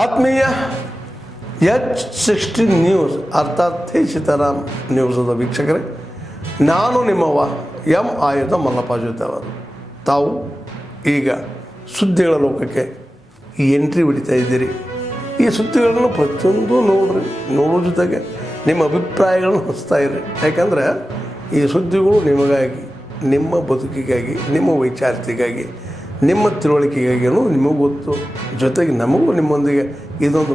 ಆತ್ಮೀಯ H16 news ಅರ್ಥಾತ್ ಸೀತಾರಾಮ್ ನ್ಯೂಸದ ವೀಕ್ಷಕರೇ, ನಾನು ನಿಮ್ಮವ ಎಂ ಆಯುಧ ಮಲ್ಲಪ್ಪ ಜೊತೆ ಅವರು. ತಾವು ಈಗ ಸುದ್ದಿಗಳ ಲೋಕಕ್ಕೆ ಎಂಟ್ರಿ ಹೊಡಿತಾ ಇದ್ದೀರಿ. ಈ ಸುದ್ದಿಗಳನ್ನು ಪ್ರತಿಯೊಂದು ನೋಡೋ ಜೊತೆಗೆ ನಿಮ್ಮ ಅಭಿಪ್ರಾಯಗಳನ್ನು ಹಂಚ್ತಾ ಇರಿ. ಯಾಕಂದರೆ ಈ ಸುದ್ದಿಗಳು ನಿಮಗಾಗಿ, ನಿಮ್ಮ ಬದುಕಿಗಾಗಿ, ನಿಮ್ಮ ವೈಚಾರಿಕೆಗಾಗಿ, ನಿಮ್ಮ ತಿಳುವಳಿಕೆಗಾಗಿಯೂ ನಿಮಗೂ ಗೊತ್ತು. ಜೊತೆಗೆ ನಮಗೂ ನಿಮ್ಮೊಂದಿಗೆ ಇದೊಂದು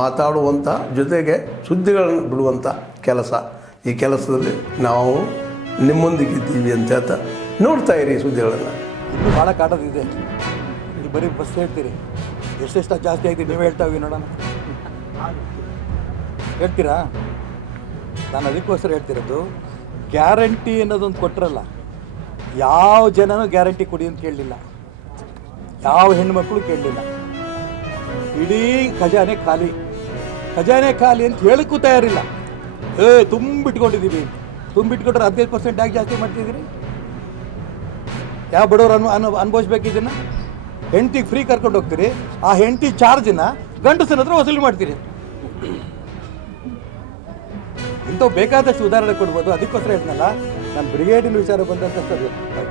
ಮಾತಾಡುವಂಥ ಜೊತೆಗೆ ಸುದ್ದಿಗಳನ್ನು ಬಿಡುವಂಥ ಕೆಲಸ. ಈ ಕೆಲಸದಲ್ಲಿ ನಾವು ನಿಮ್ಮೊಂದಿಗಿದ್ದೀವಿ ಅಂತ ಹೇಳ್ತಾ ನೋಡ್ತಾ ಇರಿ ಸುದ್ದಿಗಳನ್ನು. ಇನ್ನೂ ಭಾಳ ಕಾಟದಿದೆ. ಇಲ್ಲಿ ಬರೀ ಬಸ್ ಹೇಳ್ತೀರಿ, ಎಷ್ಟೆಷ್ಟು ಜಾಸ್ತಿ ಆಯ್ತು ನೀವೇ ಹೇಳ್ತಾವೆ ನೋಡೋಣ. ಹೇಳ್ತೀರಾ? ನಾನು ಅದಕ್ಕೋಸ್ಕರ ಹೇಳ್ತಿರೋದು, ಗ್ಯಾರಂಟಿ ಅನ್ನೋದೊಂದು ಕೊಟ್ಟರಲ್ಲ, ಯಾವ ಜನನೂ ಗ್ಯಾರಂಟಿ ಕೊಡಿ ಅಂತ ಕೇಳಲಿಲ್ಲ, ಯಾವ ಹೆಣ್ಣುಮಕ್ಕಳು ಕೇಳಲಿಲ್ಲ. ಇಡೀ ಖಜಾನೆ ಖಾಲಿ ಅಂತ ಹೇಳಕ್ಕೂ ತಯಾರಿಲ್ಲ. ತುಂಬಿಟ್ಕೊಂಡಿದ್ದೀವಿ, ತುಂಬಿಟ್ಕೊಂಡ್ರೆ 15% ಆಗಿ ಜಾಸ್ತಿ ಮಾಡ್ತಿದ್ದೀರಿ. ಯಾವ ಬಡವರು ಅನುಭವಿಸ್ಬೇಕು ಇದನ್ನು? ಹೆಂಡ್ತಿಗೆ ಫ್ರೀ ಕರ್ಕೊಂಡು ಹೋಗ್ತೀರಿ, ಆ ಹೆಂಡ್ತಿ ಚಾರ್ಜನ್ನ ಗಂಡಸನ ಹತ್ರ ವಸೂಲಿ ಮಾಡ್ತೀರಿ. ಇಂಥವು ಬೇಕಾದಷ್ಟು ಉದಾಹರಣೆ ಕೊಡ್ಬೋದು. ಅದಕ್ಕೋಸ್ಕರ ಹೇಳ್ದನಲ್ಲ, ನಾನು ಬ್ರಿಗೇಡಿನ ವಿಚಾರ ಬಂದಂಥ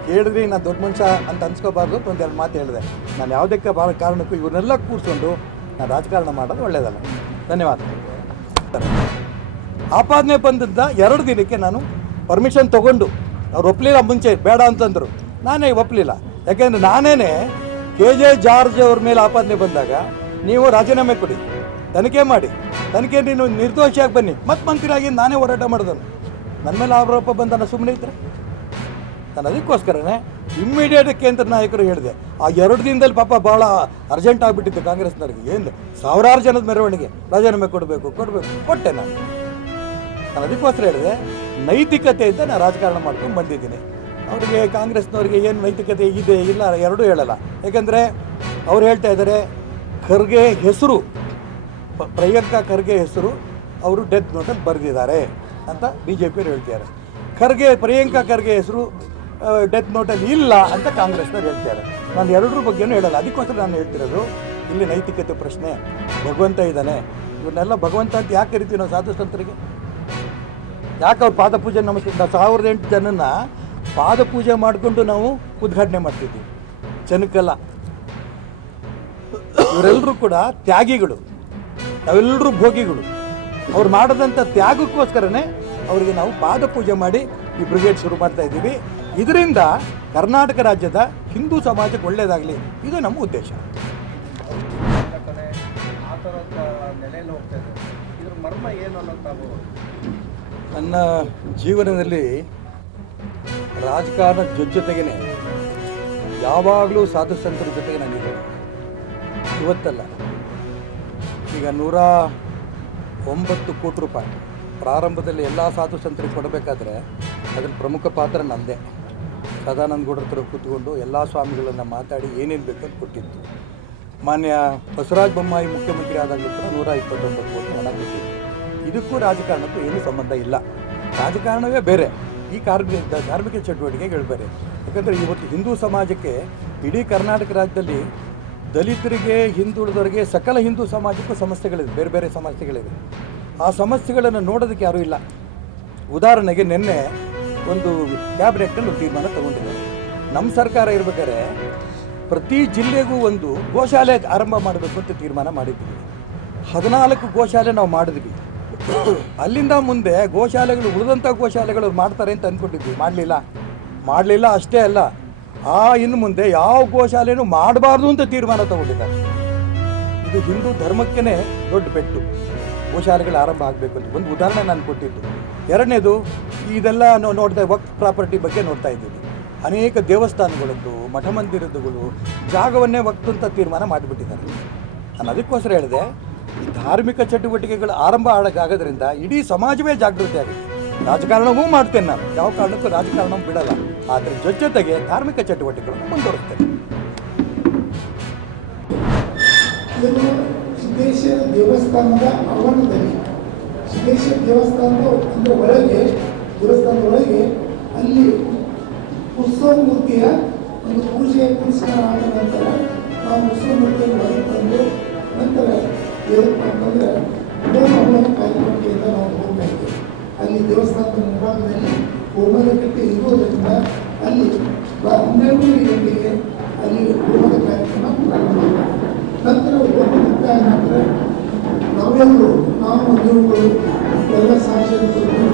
ಕೇಳಿದ್ರಿ ನಾನು ದೊಡ್ಡ ಮನುಷ್ಯ ಅಂತ ಅನ್ಸ್ಕೋಬಾರ್ದು ಅಂತ ಒಂದೆರಡು ಮಾತು ಹೇಳಿದೆ. ನಾನು ಯಾವುದಕ್ಕೆ ಭಾಳ ಕಾರಣಕ್ಕೂ ಇವ್ರನ್ನೆಲ್ಲ ಕೂರಿಸ್ಕೊಂಡು ನಾನು ರಾಜಕಾರಣ ಮಾಡೋದು ಒಳ್ಳೆಯದಲ್ಲ. ಧನ್ಯವಾದ. ಆಪಾದನೆ ಬಂದಂಥ 2 ದಿನಕ್ಕೆ ನಾನು ಪರ್ಮಿಷನ್ ತೊಗೊಂಡು, ಅವ್ರು ಒಪ್ಪಲಿಲ್ಲ. ಮುಂಚೆ ಬೇಡ ಅಂತಂದರು, ನಾನೇ ಒಪ್ಪಲಿಲ್ಲ. ಯಾಕೆಂದರೆ ನಾನೇ KJ ಜಾರ್ಜ್ ಅವ್ರ ಮೇಲೆ ಆಪಾದನೆ ಬಂದಾಗ ನೀವು ರಾಜೀನಾಮೆ ಕೊಡಿ, ತನಿಖೆ ಮಾಡಿ, ತನಿಖೆ ನೀನು ನಿರ್ದೋಷಿಯಾಗಿ ಬನ್ನಿ, ಮತ್ತೆ ಮಂತ್ರಿಯಾಗಿ ನಾನೇ ಹೋರಾಟ ಮಾಡಿದನು. ನನ್ನ ಮೇಲೆ ಆರೋಪ ಬಂದನ್ನು ಸುಮ್ಮನೆ ಇದ್ದರೆ ನಾನು ಅದಕ್ಕೋಸ್ಕರನೇ ಇಮ್ಮಿಡಿಯೇಟ್ ಕೇಂದ್ರ ನಾಯಕರು ಹೇಳಿದೆ. ಆ 2 ದಿನದಲ್ಲಿ ಪಾಪ ಭಾಳ ಅರ್ಜೆಂಟ್ ಆಗಿಬಿಟ್ಟಿತ್ತು ಕಾಂಗ್ರೆಸ್ನವ್ರಿಗೆ. ಏನು ಸಾವಿರಾರು ಜನದ ಮೆರವಣಿಗೆ, ರಾಜೀನಾಮೆ ಕೊಡಬೇಕು ಕೊಟ್ಟೆ. ನಾನು ಅದಕ್ಕೋಸ್ಕರ ಹೇಳಿದೆ, ನೈತಿಕತೆಯಿಂದ ನಾನು ರಾಜಕಾರಣ ಮಾಡ್ಕೊಂಡು ಬಂದಿದ್ದೀನಿ. ಅವರಿಗೆ ಕಾಂಗ್ರೆಸ್ನವ್ರಿಗೆ ಏನು ನೈತಿಕತೆ ಇದೆ ಇಲ್ಲ ಎರಡೂ ಹೇಳಲ್ಲ. ಯಾಕೆಂದರೆ ಅವ್ರು ಹೇಳ್ತಾ ಇದ್ದಾರೆ, ಖರ್ಗೆ ಹೆಸರು, ಪ್ರಿಯಾಂಕಾ ಖರ್ಗೆ ಹೆಸರು ಅವರು ಡೆತ್ ನೋಟಲ್ಲಿ ಬರೆದಿದ್ದಾರೆ ಅಂತ BJಪಿಯವರು ಹೇಳ್ತಾರೆ. ಪ್ರಿಯಾಂಕಾ ಖರ್ಗೆ ಹೆಸರು ಡೆತ್ ನೋಟಲ್ಲಿ ಇಲ್ಲ ಅಂತ ಕಾಂಗ್ರೆಸ್ನವ್ರು ಹೇಳ್ತಾರೆ. ನಾನು ಎರಡರ ಬಗ್ಗೆನೂ ಹೇಳಲ್ಲ. ಅದಕ್ಕೋಸ್ಕರ ನಾನು ಹೇಳ್ತಿರೋದು, ಇಲ್ಲಿ ನೈತಿಕತೆ ಪ್ರಶ್ನೆ. ಭಗವಂತ ಇದ್ದಾನೆ, ಇವನ್ನೆಲ್ಲ ಭಗವಂತ ಅಂತ ಯಾಕೆ ಕರಿತೀವಿ ನಾವು ಸಾಧು ಸಂತರಿಗೆ? ಯಾಕೆ ಅವ್ರು ಪಾದಪೂಜೆ ನಮಸ್ಕಾರ 1008 ಜನನ ಪಾದಪೂಜೆ ಮಾಡಿಕೊಂಡು ನಾವು ಉದ್ಘಾಟನೆ ಮಾಡ್ತಿದ್ವಿ. ಜನಕ್ಕೆಲ್ಲ ಇವರೆಲ್ಲರೂ ಕೂಡ ತ್ಯಾಗಿಗಳು, ನಾವೆಲ್ಲರೂ ಭೋಗಿಗಳು. ಅವ್ರು ಮಾಡಿದಂಥ ತ್ಯಾಗಕ್ಕೋಸ್ಕರನೇ ಅವರಿಗೆ ನಾವು ಪಾದಪೂಜೆ ಮಾಡಿ ಈ ಬ್ರಿಗೇಡ್ ಶುರು ಮಾಡ್ತಾ ಇದ್ದೀವಿ. ಇದರಿಂದ ಕರ್ನಾಟಕ ರಾಜ್ಯದ ಹಿಂದೂ ಸಮಾಜಕ್ಕೆ ಒಳ್ಳೆಯದಾಗಲಿ, ಇದು ನಮ್ಮ ಉದ್ದೇಶ. ನನ್ನ ಜೀವನದಲ್ಲಿ ರಾಜಕಾರಣ ಜೊತೆಗೇ ಯಾವಾಗಲೂ ಸಾಧು ಸಂತರ ಜೊತೆಗೆ ನಾನಿದೆ. ಇವತ್ತಲ್ಲ, ಈಗ 109 ಕೋಟಿ ರೂಪಾಯಿ ಪ್ರಾರಂಭದಲ್ಲಿ ಎಲ್ಲ ಸಾಧು ಸಂತರಿಗೆ ಕೊಡಬೇಕಾದ್ರೆ ಅದರ ಪ್ರಮುಖ ಪಾತ್ರ ನನ್ನದೇ. ಸದಾನಂದ ಗೌಡರ ಹತ್ರ ಕೂತ್ಕೊಂಡು ಎಲ್ಲ ಸ್ವಾಮಿಗಳನ್ನು ಮಾತಾಡಿ ಏನೇನು ಬೇಕು ಅಂತ ಕೊಟ್ಟಿತ್ತು. ಮಾನ್ಯ ಬಸವರಾಜ ಬೊಮ್ಮಾಯಿ ಮುಖ್ಯಮಂತ್ರಿ ಆದಾಗಲೂ ಕೂಡ 129 ಕೋಟಿ ಹಣ ಕೊಟ್ಟಿತ್ತು. ಇದಕ್ಕೂ ರಾಜಕಾರಣಕ್ಕೂ ಏನೂ ಸಂಬಂಧ ಇಲ್ಲ. ರಾಜಕಾರಣವೇ ಬೇರೆ, ಈ ಧಾರ್ಮಿಕ ಚಟುವಟಿಕೆಗಳು ಬೇರೆ. ಯಾಕಂದರೆ ಇವತ್ತು ಹಿಂದೂ ಸಮಾಜಕ್ಕೆ, ಇಡೀ ಕರ್ನಾಟಕ ರಾಜ್ಯದಲ್ಲಿ ದಲಿತರಿಗೆ, ಹಿಂದುಳಿದವರಿಗೆ, ಸಕಲ ಹಿಂದೂ ಸಮಾಜಕ್ಕೂ ಸಮಸ್ಯೆಗಳಿದೆ, ಬೇರೆ ಬೇರೆ ಸಮಸ್ಯೆಗಳಿದೆ. ಆ ಸಮಸ್ಯೆಗಳನ್ನು ನೋಡೋದಕ್ಕೆ ಯಾರೂ ಇಲ್ಲ. ಉದಾಹರಣೆಗೆ ನಿನ್ನೆ ಒಂದು ಕ್ಯಾಬಿನೆಟ್ನಲ್ಲಿ ಒಂದು ತೀರ್ಮಾನ ತಗೊಂಡಿದ್ದಾರೆ. ನಮ್ಮ ಸರ್ಕಾರ ಇರಬೇಕಾದ್ರೆ ಪ್ರತಿ ಜಿಲ್ಲೆಗೂ ಒಂದು ಗೋಶಾಲೆ ಆರಂಭ ಮಾಡಬೇಕು ಅಂತ ತೀರ್ಮಾನ ಮಾಡಿದ್ವಿ. 14 ಗೋಶಾಲೆ ನಾವು ಮಾಡಿದ್ವಿ. ಅಲ್ಲಿಂದ ಮುಂದೆ ಗೋಶಾಲೆಗಳು, ಉಳಿದಂಥ ಗೋಶಾಲೆಗಳು ಮಾಡ್ತಾರೆ ಅಂತ ಅಂದ್ಕೊಂಡಿದ್ವಿ. ಮಾಡಲಿಲ್ಲ. ಅಷ್ಟೇ ಅಲ್ಲ, ಇನ್ನು ಮುಂದೆ ಯಾವ ಗೋಶಾಲೆನೂ ಮಾಡಬಾರ್ದು ಅಂತ ತೀರ್ಮಾನ ತಗೊಂಡಿದ್ದಾರೆ. ಇದು ಹಿಂದೂ ಧರ್ಮಕ್ಕೇ ದೊಡ್ಡ ಪೆಟ್ಟು. ಗೋಶಾಲೆಗಳು ಆರಂಭ ಆಗಬೇಕು ಅಂತ ಒಂದು ಉದಾಹರಣೆ ನಾನು ಕೊಟ್ಟಿದ್ದು. ಎರಡನೇದು, ಇದೆಲ್ಲ ನಾವು ನೋಡ್ತಾ ವಕ್ಫ್ ಪ್ರಾಪರ್ಟಿ ಬಗ್ಗೆ ನೋಡ್ತಾ ಇದ್ದೀವಿ. ಅನೇಕ ದೇವಸ್ಥಾನಗಳದ್ದು, ಮಠ ಮಂದಿರಗಳು ಜಾಗವನ್ನೇ ವಕ್ಫ್ ಅಂತ ತೀರ್ಮಾನ ಮಾಡಿಬಿಟ್ಟಿದ್ದಾರೆ. ನಾನು ಅದಕ್ಕೋಸ್ಕರ ಹೇಳಿದೆ, ಈ ಧಾರ್ಮಿಕ ಚಟುವಟಿಕೆಗಳು ಆರಂಭ ಆಗೋದ್ರಿಂದ ಇಡೀ ಸಮಾಜವೇ ಜಾಗೃತಿ ಆಗುತ್ತೆ. ರಾಜಕಾರಣವೂ ಮಾಡ್ತೇನೆ ನಾನು, ಯಾವ ಕಾರಣಕ್ಕೂ ರಾಜಕಾರಣ ಬಿಡಲ್ಲ. ಆದರೆ ಜೊತೆಗೆ ಧಾರ್ಮಿಕ ಚಟುವಟಿಕೆಗಳನ್ನು ಮುಂದುವರಿಸ್ತೇನೆ. ಸಿದ್ದೇಶ್ವರ ದೇವಸ್ಥಾನದ ಆವರಣದಲ್ಲಿ, ಸಿದ್ದೇಶ್ವರ ದೇವಸ್ಥಾನದ ದೇವಸ್ಥಾನದ ಒಳಗೆ ಅಲ್ಲಿ ಉತ್ಸವ ಮೂರ್ತಿಯ ಒಂದು ಪೂಜೆ ಪುನಸ್ಕಾರ ಆದ ನಂತರ ನಾವು ಉತ್ಸವ ಮೂರ್ತಿಯನ್ನು ಹೊರಗೆ ತಂದು ನಂತರ ಏನಪ್ಪ ಅಂತಂದರೆ ಹೋಮ ಕಾರ್ಯಕ್ರಮದಿಂದ ನಾವು ಹೋಗ್ತಾ ಇದ್ದೇವೆ. ಅಲ್ಲಿ ದೇವಸ್ಥಾನದ ಮುಂಭಾಗದಲ್ಲಿ ಹೋಮದ ಕಟ್ಟೆ ಇರುವುದರಿಂದ ಅಲ್ಲಿ 12 ಗಂಟೆಗೆ ಅಲ್ಲಿ ಹೋಮದ ಕಾರ್ಯಕ್ರಮ ಪ್ರಾರಂಭ ಆಗ್ತದೆ. ನಂತರ ಹೋಮ ಮುಕ್ತಾಯ ನಂತರ ನಾವೆಲ್ಲರೂ ನೀವುಗಳು ಎಲ್ಲ ಸಾಕ್ಷಿಗಳು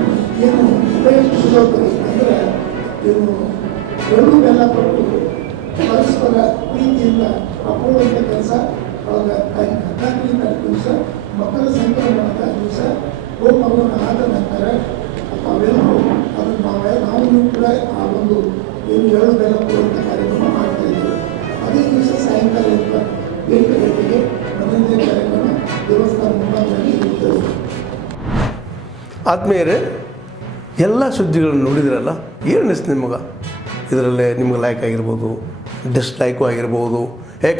ಏನು ಉಪಯೋಗಿಸೋದು ಅಂದರೆ ಏನು ಎಳ್ಳು ಬೆಲ್ಲ ಕೊಟ್ಟು ಪರಸ್ಪರ ಪ್ರೀತಿಯಿಂದ ಅಪ್ಪುವಂಥ ಕೆಲಸ ಅವಾಗ 14ನೇ ದಿವಸ ಮಕರ ಸಂಕ್ರಮಣದ ದಿವಸ ಹೋಮವನ್ನು ಆದ ನಂತರ ತಾವೆಲ್ಲರೂ ಅದನ್ನು ನಾವು ನೀವು ಕೂಡ ಆ ಒಂದು ಏನು ಎಳ್ಳು ಬೆಲ್ಲ ಕೊಡುವಂಥ ಕಾರ್ಯಕ್ರಮ ಮಾಡ್ತಾ ಇದ್ದೇವೆ. ಅದೇ ದಿವಸ ಸಾಯಂಕಾಲ 8 ಗಂಟೆಗೆ ಮನೆಯ ಕಾರ್ಯಕ್ರಮ ದೇವಸ್ಥಾನ ಮುಂಭಾಗದಲ್ಲಿ ಇರುತ್ತದೆ. ಆದ್ಮೇಲೆ ಎಲ್ಲ ಸುದ್ದಿಗಳನ್ನು ನೋಡಿದ್ರಲ್ಲ, ಏನು ಅನಿಸ್ತು ನಿಮಗೆ? ಇದರಲ್ಲೇ ನಿಮ್ಗೆ ಲೈಕ್ ಆಗಿರ್ಬೋದು, ಡಿಸ್ಲೈಕು ಆಗಿರ್ಬೋದು,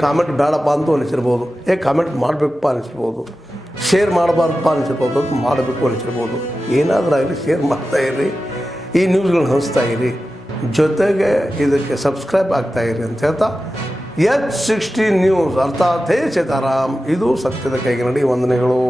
ಕಾಮೆಂಟ್ ಬೇಡಪ್ಪ ಅಂತೂ ಅನಿಸಿರ್ಬೋದು, ಕಾಮೆಂಟ್ ಮಾಡಬೇಕಪ್ಪ ಅನಿಸಿರ್ಬೋದು, ಶೇರ್ ಮಾಡಬಾರ್ದಪ್ಪ ಅನಿಸಿರ್ಬೋದು, ಅದು ಮಾಡಬೇಕು ಅನಿಸಿರ್ಬೋದು. ಏನಾದರೂ ಆಗಲಿ ಶೇರ್ ಮಾಡ್ತಾಯಿರಿ, ಈ ನ್ಯೂಸ್ಗಳನ್ನ ಹಂಚ್ತಾ ಇರಿ, ಜೊತೆಗೆ ಇದಕ್ಕೆ ಸಬ್ಸ್ಕ್ರೈಬ್ ಆಗ್ತಾಯಿರಿ ಅಂತ ಹೇಳ್ತಾ H16 ನ್ಯೂಸ್ ಅರ್ಥಾತ್ ಹೇ ಸೀತಾರಾಮ್, ಇದು ಸತ್ಯದ ಕೈಗೆ ನಡಿ. ವಂದನೆಗಳು.